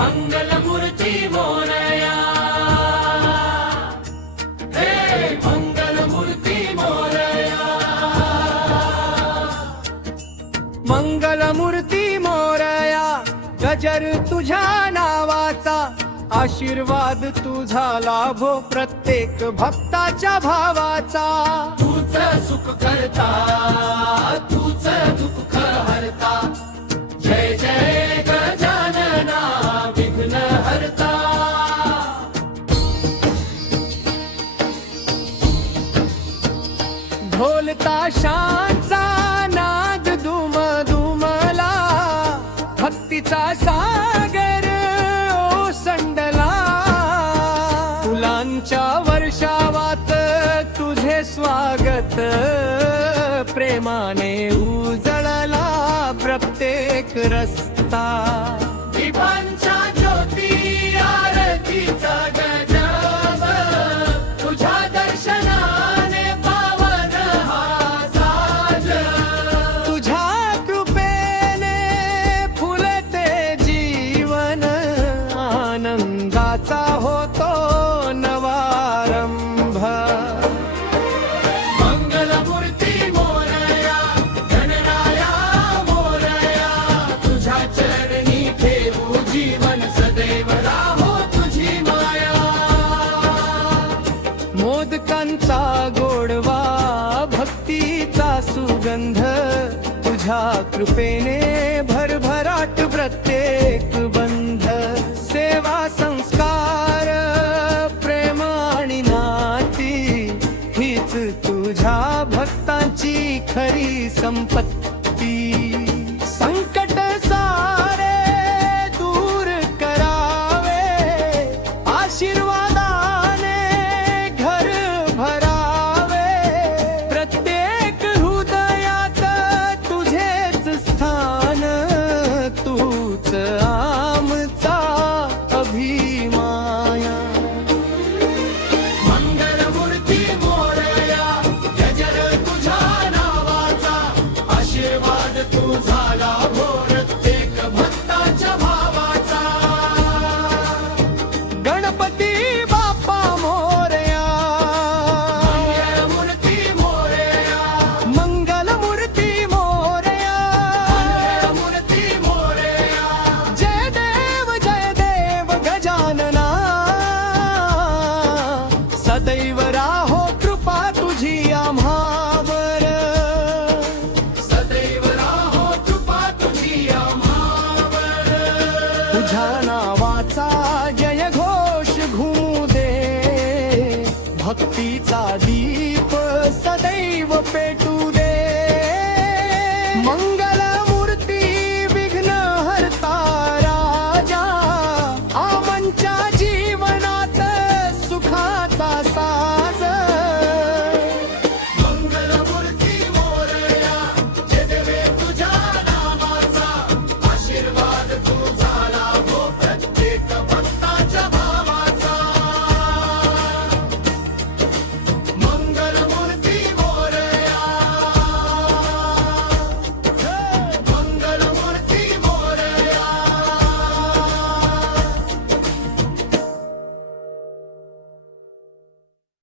मंगलमूर्ती मोरया, हे मंगलमूर्ती मोरया, मंगलमूर्ती मोरया, गजर तुझ्या नावाचा, आशीर्वाद तुझा लाभो प्रत्येक भक्ताच्या भावाचा. तूच सुख करता, तूच दुःख हरता, जय जय गजानना विघ्न हरता. ढोल ताशांचा नाद दुम दुमला, भक्तीचा सागर ओसंडला. फुलांच्या वर्षावात तुझे स्वागत, प्रेमाने उजळला प्रत्येक रस्ता. दीपांच्या ज्योती आरतीचा गजब, तुझ्या दर्शनाने पावन हा साज. तुझ्या कृपेने फुलते जीवन, आनंदाचा होतो नवारंभ. मंगलमूर्ती मोरया, गणराया मोरया, तुझ्या चरणी ठेवू जीवन, सदैव राहो तुझी माया. मोदकांचा गोडवा, भक्तीचा सुगंध, तुझ्या कृपेने भरभराट प्रत्येक बंध. सेवा संस्कार प्रेम आणि नाती, हीच तुझ्या भक्तांची खरी संपत्ती. संकट सारे दूर करावे, आशीर्वादाने घर भरावे. प्रत्येक हृदयात तुझेच स्थान, तूच आमचा अभिमाया. मंगलमूर्ती मोरया, गजर तुझ्या नावाचा, आशीर्वाद तुझा लाभो प्रत्येक भक्ताच्या भावाचा. गणपती बाप्पा मोरया, मंगलमूर्ती मोरया, मंगलमूर्ती मोरया. मंगलमूर्ती मोरया, जय देव गजानना, सदैव राहो कृपा तुझी आम्हावर. सदैव राहो कृपा तुझी आम्हावर. तुझ्या नावाचा जय घोष घुमू दे, भक्तीचा दीप सदैव पेटू दे. मंगल